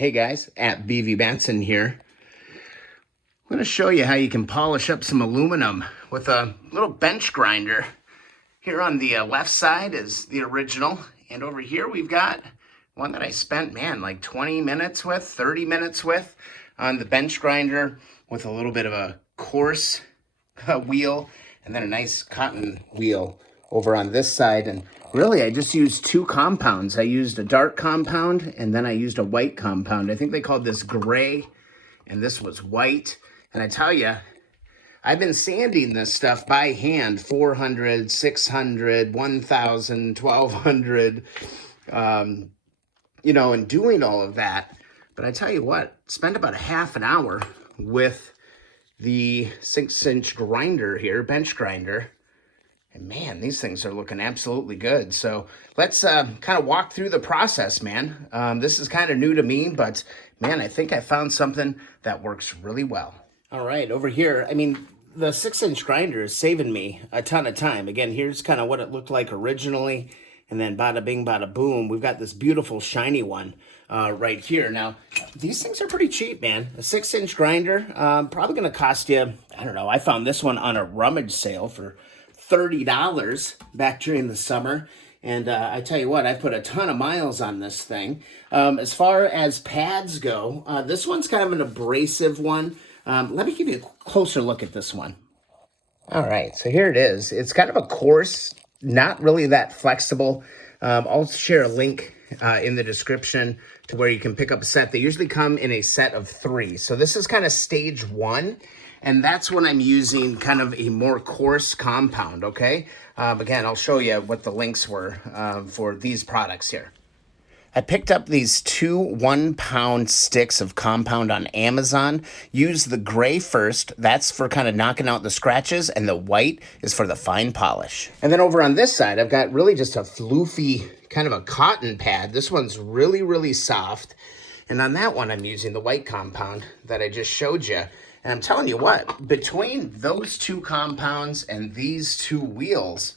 Hey guys, at BV Benson here. I'm going to show you how you can polish up some aluminum with a little bench grinder. Here on the left side is the original, and over here we've got one that I spent, like 20 minutes with, 30 minutes with on the bench grinder with a little bit of a coarse wheel and then a nice cotton wheel over on this side. And really, I just used two compounds. I used a dark compound and then I used a white compound. I think they called this gray and this was white. And I tell you, I've been sanding this stuff by hand, 400, 600, 1,000, 1,200, and doing all of that. But I tell you what, spend about a half an hour with the 6-inch grinder here, bench grinder. And man, these things are looking absolutely good. So let's kind of walk through the process, man. This is kind of new to me, but man, I think I found something that works really well. All right, over here, the 6-inch grinder is saving me a ton of time. Again, here's kind of what it looked like originally. And then bada bing, bada boom, we've got this beautiful shiny one right here. Now, these things are pretty cheap, man. A 6-inch grinder, probably going to cost you, I don't know, I found this one on a rummage sale for $30 back during the summer. And I tell you what, I put a ton of miles on this thing. As far as pads go, this one's kind of an abrasive one. Let me give you a closer look at this one. All right, so here it is. It's kind of a coarse, not really that flexible. I'll share a link in the description to where you can pick up a set. They usually come in a set of 3. So this is kind of stage 1. And that's when I'm using kind of a more coarse compound, okay? Again, I'll show you what the links were for these products here. I picked up these 2 1-pound sticks of compound on Amazon. Use the gray first. That's for kind of knocking out the scratches, and the white is for the fine polish. And then over on this side, I've got really just a floofy kind of a cotton pad. This one's really, really soft. And on that one, I'm using the white compound that I just showed you. And I'm telling you what, between those 2 compounds and these 2 wheels,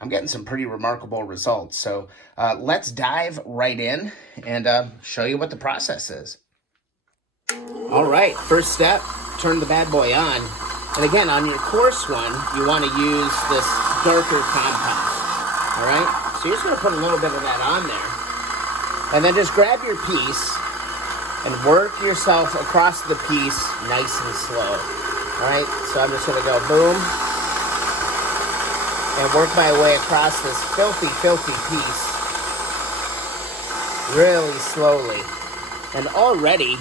I'm getting some pretty remarkable results. So let's dive right in and show you what the process is. All right, first step, turn the bad boy on. And again, on your coarse one, you want to use this darker compound. All right, so you're just going to put a little bit of that on there. And then just grab your piece and work yourself across the piece nice and slow. All right, so I'm just going to go boom and work my way across this filthy, filthy piece really slowly. And already,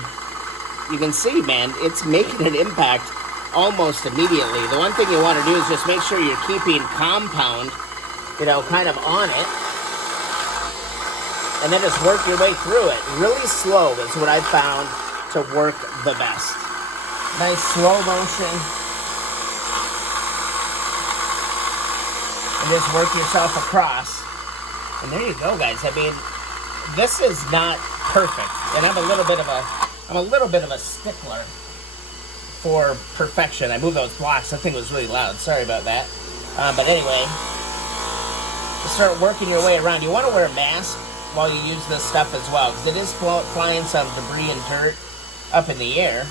you can see, man, it's making an impact almost immediately. The one thing you want to do is just make sure you're keeping compound, kind of on it. And then just work your way through it. Really slow is what I've found to work the best. Nice slow motion. And just work yourself across. And there you go, guys. This is not perfect. And I'm a little bit of a stickler for perfection. I moved those blocks. That thing was really loud. Sorry about that. But anyway, just start working your way around. You want to wear a mask while you use this stuff as well, because it is flying some debris and dirt up in the air.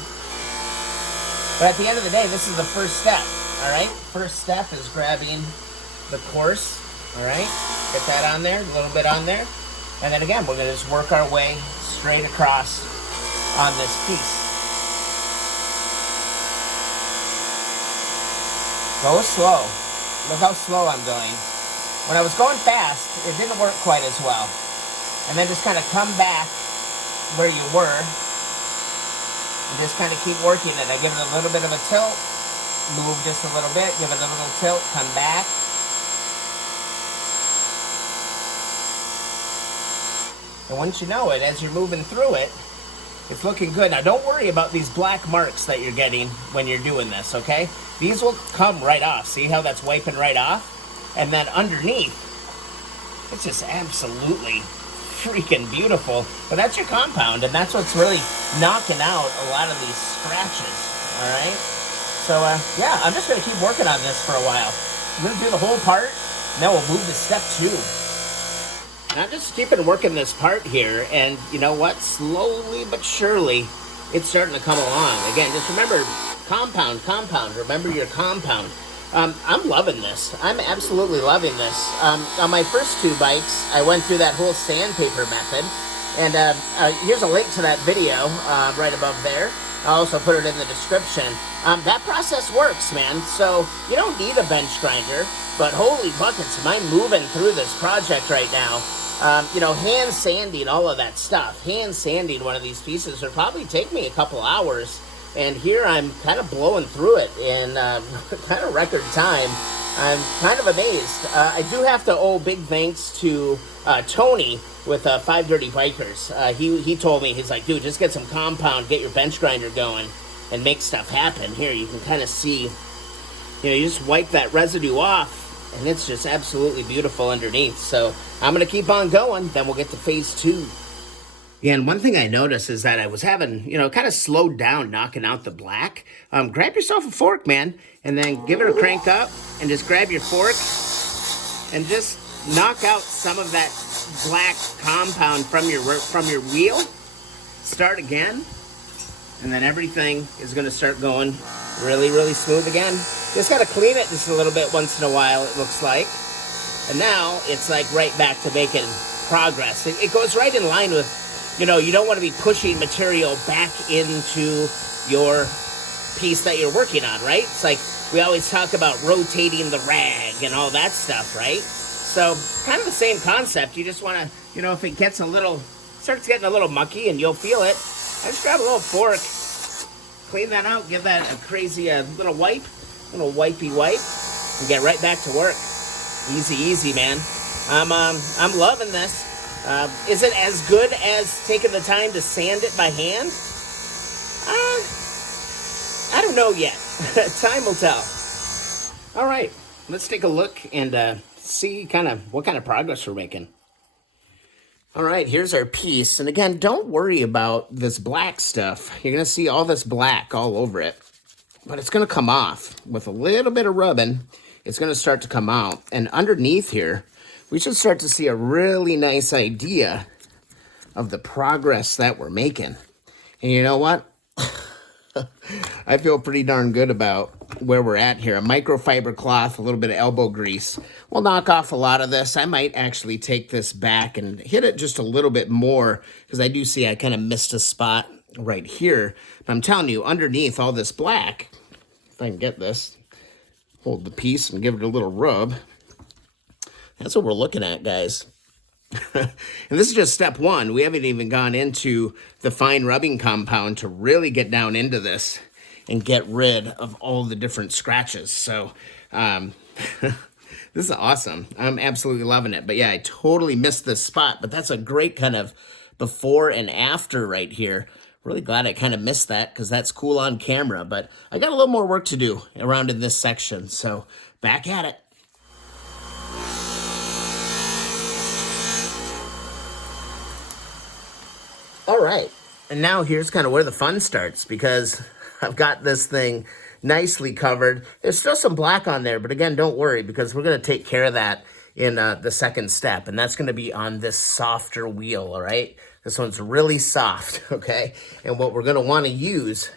But at the end of the day, this is the first step, all right? First step is grabbing the coarse, all right? Get that on there, a little bit on there. And then again, we're gonna just work our way straight across on this piece. Go slow. Look how slow I'm going. When I was going fast, it didn't work quite as well. And then just kind of come back where you were and just kind of keep working it. I give it a little bit of a tilt, move just a little bit, give it a little tilt, come back. And once you know it, as you're moving through it, it's looking good. Now don't worry about these black marks that you're getting when you're doing this, okay? These will come right off. See how that's wiping right off? And then underneath, it's just absolutely freaking beautiful. But that's your compound, and that's what's really knocking out a lot of these scratches, all right? So, yeah, I'm just going to keep working on this for a while. I'm going to do the whole part, and then we'll move to step 2. I'm just keeping working this part here, and you know what? Slowly but surely, it's starting to come along. Again, just remember, compound, compound. Remember your compound. I'm loving this. I'm absolutely loving this. On my first two bikes, I went through that whole sandpaper method. And here's a link to that video right above there. I'll also put it in the description. That process works, man. So you don't need a bench grinder, but holy buckets, am I moving through this project right now. You know, hand sanding all of that stuff. Hand sanding one of these pieces would probably take me a couple hours. And here I'm kind of blowing through it in kind of record time. I'm kind of amazed. I do have to owe big thanks to Tony with Five Dirty Bikers. He told me, he's like, dude, just get some compound, get your bench grinder going, and make stuff happen. Here, you can kind of see, you know, you just wipe that residue off, and it's just absolutely beautiful underneath. So I'm going to keep on going, then we'll get to phase 2. Yeah, and one thing I noticed is that I was having, you know, kind of slowed down knocking out the black. Grab yourself a fork, man, and then give it a crank up, and just grab your fork, and just knock out some of that black compound from your wheel. Start again, and then everything is going to start going really, really smooth again. Just got to clean it just a little bit once in a while, it looks like. And now it's like right back to making progress. It goes right in line with, you know, you don't want to be pushing material back into your piece that you're working on, right? It's like we always talk about rotating the rag and all that stuff, right? So kind of the same concept. You just want to, you know, if it gets starts getting a little mucky, and you'll feel it, I just grab a little fork, clean that out, give that a crazy little wipey wipe, and get right back to work. Easy, easy, man. I'm loving this. Is it as good as taking the time to sand it by hand? I don't know yet. Time will tell. All right, let's take a look and see what kind of progress we're making. All right, here's our piece. And again, don't worry about this black stuff. You're going to see all this black all over it. But it's going to come off with a little bit of rubbing. It's going to start to come out. And underneath here, we should start to see a really nice idea of the progress that we're making. And you know what? I feel pretty darn good about where we're at here. A microfiber cloth, a little bit of elbow grease. We'll knock off a lot of this. I might actually take this back and hit it just a little bit more, because I do see I kind of missed a spot right here. But I'm telling you, underneath all this black, if I can get this, hold the piece and give it a little rub. That's what we're looking at, guys. And this is just step 1. We haven't even gone into the fine rubbing compound to really get down into this and get rid of all the different scratches. So this is awesome. I'm absolutely loving it. But yeah, I totally missed this spot, but that's a great kind of before and after right here. Really glad I kind of missed that, because that's cool on camera, but I got a little more work to do around in this section. So back at it. All right, and now here's kind of where the fun starts, because I've got this thing nicely covered. There's still some black on there, but again, don't worry, because we're going to take care of that in the second step, and that's going to be on this softer wheel, all right? This one's really soft, okay? And what we're going to want to use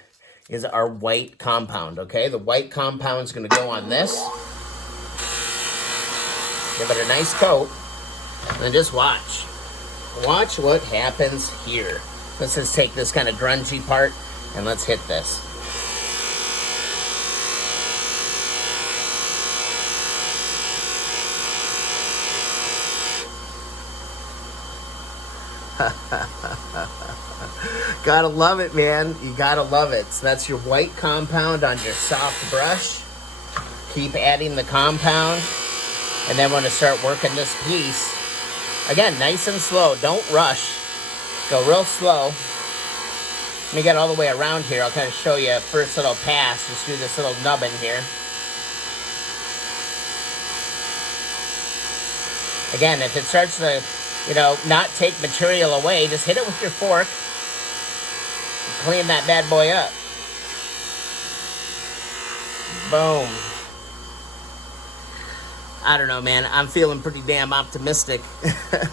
is our white compound, okay? The white compound is going to go on this. Give it a nice coat, and then just watch. Watch what happens here. Let's just take this kind of grungy part and let's hit this. Gotta love it, man. You gotta love it. So that's your white compound on your soft brush. Keep adding the compound. And then we're gonna start working this piece. Again, nice and slow. Don't rush. Go real slow. Let me get all the way around here. I'll kind of show you a first little pass. Just do this little nubbin here. Again, if it starts to, you know, not take material away, just hit it with your fork. Clean that bad boy up. Boom. I don't know, man. I'm feeling pretty damn optimistic.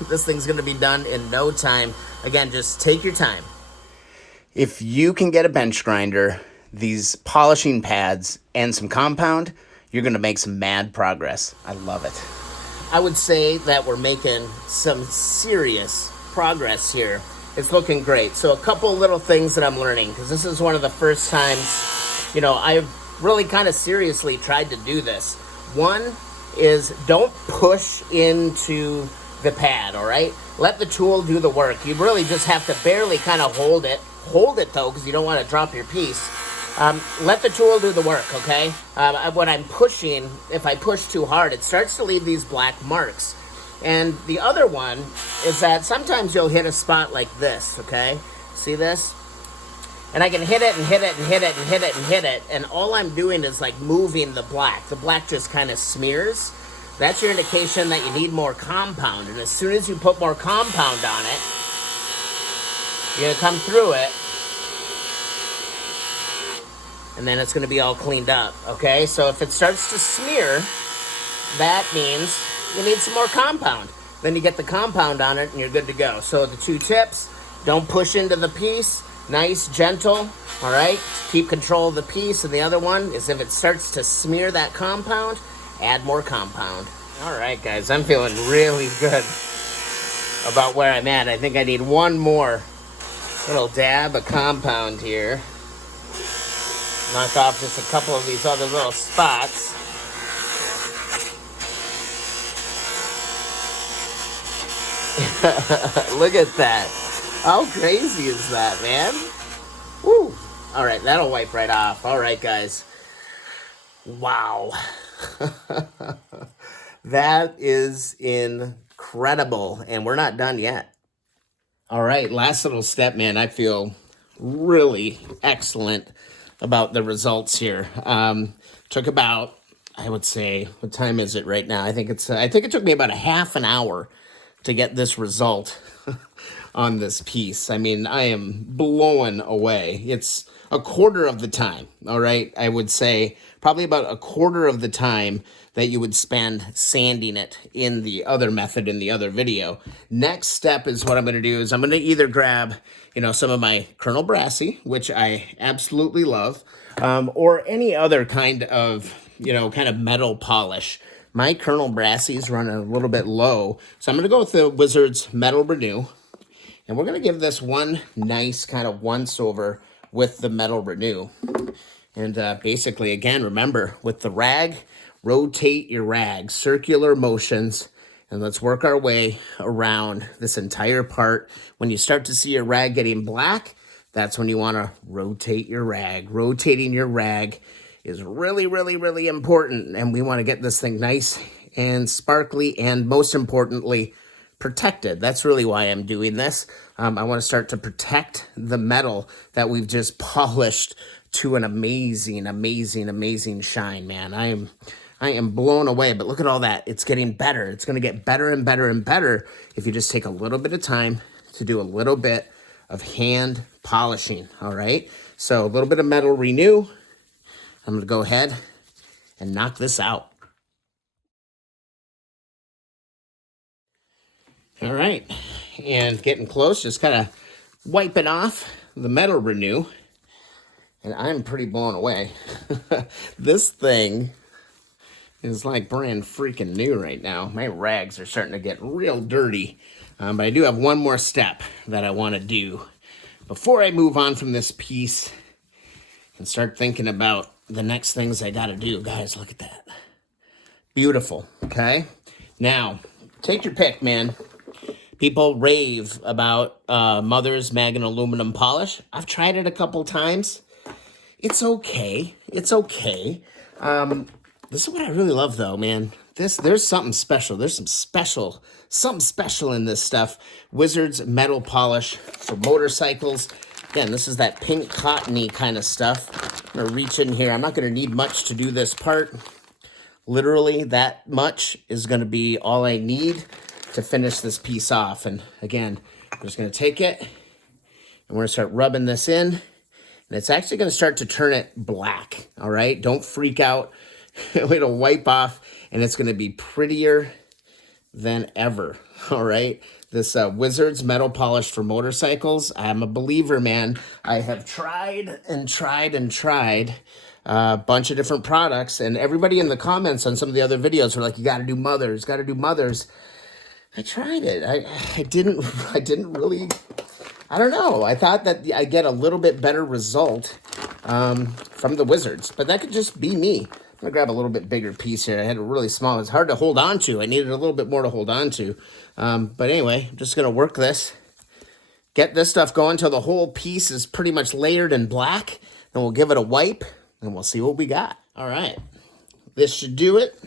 This thing's going to be done in no time. Again, just take your time. If you can get a bench grinder, these polishing pads, and some compound, you're going to make some mad progress. I love it. I would say that we're making some serious progress here. It's looking great. So a couple little things that I'm learning, because this is one of the first times, you know, I've really kind of seriously tried to do this. One is don't push into the pad, all right? Let the tool do the work. You really just have to barely kind of hold it. Hold it, though, because you don't want to drop your piece. Let the tool do the work, okay? When I'm pushing, if I push too hard, it starts to leave these black marks. And the other one is that sometimes you'll hit a spot like this, okay? See this? And I can hit it and hit it and hit it and hit it and hit it, and all I'm doing is like moving the black. The black just kind of smears. That's your indication that you need more compound. And as soon as you put more compound on it, you're gonna come through it, and then it's gonna be all cleaned up, okay? So if it starts to smear, that means you need some more compound. Then you get the compound on it and you're good to go. So the two tips: don't push into the piece. Nice, gentle, all right? Keep control of the piece. And the other one is if it starts to smear that compound, add more compound. All right, guys, I'm feeling really good about where I'm at. I think I need one more little dab of compound here. Knock off just a couple of these other little spots. Look at that. How crazy is that, man? Woo. All right, that'll wipe right off. All right, guys. Wow. That is incredible. And we're not done yet. All right, last little step, man. I feel really excellent about the results here. Took about, I would say, what time is it right now? I think it took me about a half an hour to get this result on this piece. I mean, I am blown away. It's a quarter of the time, all right? I would say probably about a quarter of the time that you would spend sanding it in the other method in the other video. Next step is what I'm gonna do is I'm gonna either grab, you know, some of my Colonel Brassy, which I absolutely love, or any other kind of, you know, kind of metal polish. My Colonel Brassy's running a little bit low, so I'm gonna go with the Wizards Metal Renew. And we're going to give this one nice kind of once over with the Metal Renew. And basically, again, remember, with the rag, rotate your rag, circular motions, and let's work our way around this entire part. When you start to see your rag getting black, that's when you want to rotate your rag. Rotating your rag is really, really, really important. And we want to get this thing nice and sparkly, and most importantly, protected. That's really why I'm doing this. I want to start to protect the metal that we've just polished to an amazing, amazing, amazing shine, man. I am blown away, but look at all that. It's getting better. It's going to get better and better and better if you just take a little bit of time to do a little bit of hand polishing, all right? So a little bit of Metal Renew. I'm going to go ahead and knock this out. All right, and getting close, just kind of wiping off the Metal Renew, and I'm pretty blown away. This thing is like brand freaking new right now. My rags are starting to get real dirty, but I do have one more step that I want to do before I move on from this piece and start thinking about the next things I got to do. Guys, look at that. Beautiful, okay? Now, take your pick, man. People rave about Mother's Mag and Aluminum Polish. I've tried it a couple times. It's okay. It's okay. This is what I really love, though, man. There's something special. There's something special in this stuff. Wizards Metal Polish for motorcycles. Again, this is that pink cottony kind of stuff. I'm going to reach in here. I'm not going to need much to do this part. Literally, that much is going to be all I need to finish this piece off. And again, I'm just going to take it and we're going to start rubbing this in, and it's actually going to start to turn it black. All right, don't freak out it'll wipe off, and it's going to be prettier than ever. All right. This Wizards metal polish for motorcycles. I'm a believer, man. I have tried and tried and tried a bunch of different products, and everybody in the comments on some of the other videos were like, you got to do Mothers, got to do Mothers. I tried it. I didn't really, I don't know. I thought that I get a little bit better result from the Wizards, but that could just be me. I'm gonna grab a little bit bigger piece here. I had a really small. It's hard to hold on to. I needed a little bit more to hold on to. But anyway, I'm just gonna work this. Get this stuff going until the whole piece is pretty much layered in black. Then we'll give it a wipe, and we'll see what we got. All right, this should do it.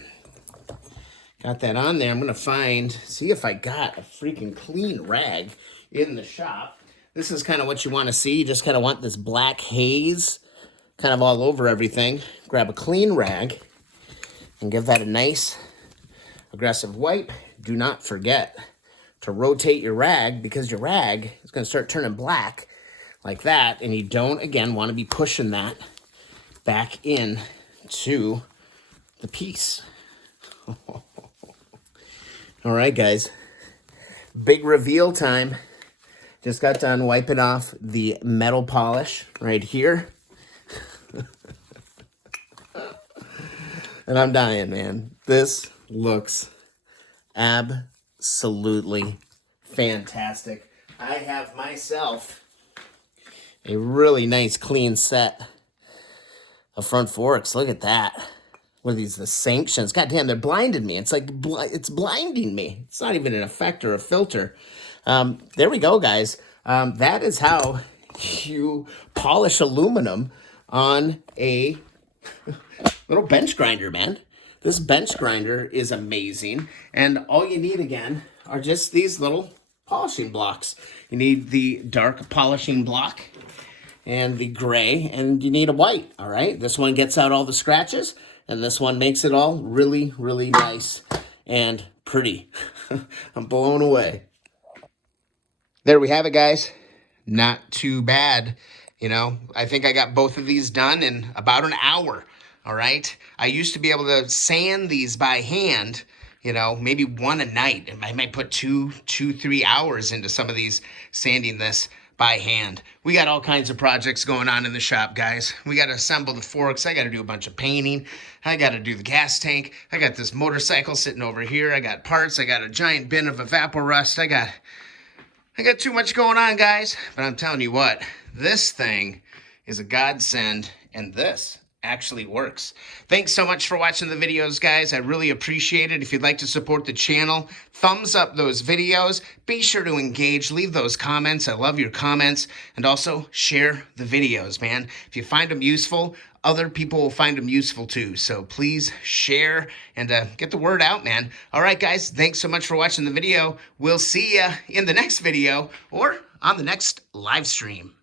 Got that on there. I'm gonna see if I got a freaking clean rag in the shop. This is kind of what you want to see. You just kind of want this black haze kind of all over everything. Grab a clean rag and give that a nice aggressive wipe. Do not forget to rotate your rag, because your rag is going to start turning black like that, and you don't, again, want to be pushing that back in to the piece. All right, guys. Big reveal time. Just got done wiping off the metal polish right here. And I'm dying, man. This looks absolutely fantastic. I have myself a really nice clean set of front forks. Look at that. What are these, the sanctions? God damn, they're blinding me. It's like, it's blinding me. It's not even an effect or a filter. There we go, guys. That is how you polish aluminum on a little bench grinder, man. This bench grinder is amazing. And all you need, again, are just these little polishing blocks. You need the dark polishing block and the gray, and you need a white, all right? This one gets out all the scratches, and this one makes it all really, really nice and pretty. I'm blown away. There we have it, guys. Not too bad. You know, I think I got both of these done in about an hour. All right. I used to be able to sand these by hand, you know, maybe one a night. And I might put 3 hours into some of these, sanding this by hand. We got all kinds of projects going on in the shop, guys. We got to assemble the forks. I got to do a bunch of painting. I got to do the gas tank. I got this motorcycle sitting over here. I got parts. I got a giant bin of evaporust. I got too much going on, guys. But I'm telling you what, this thing is a godsend, and this actually works. Thanks so much for watching the videos, guys. I really appreciate it. If you'd like to support the channel, thumbs up those videos. Be sure to engage. Leave those comments. I love your comments. And also share the videos, man. If you find them useful, other people will find them useful too. So please share and get the word out, man. All right, guys. Thanks so much for watching the video. We'll see you in the next video or on the next live stream.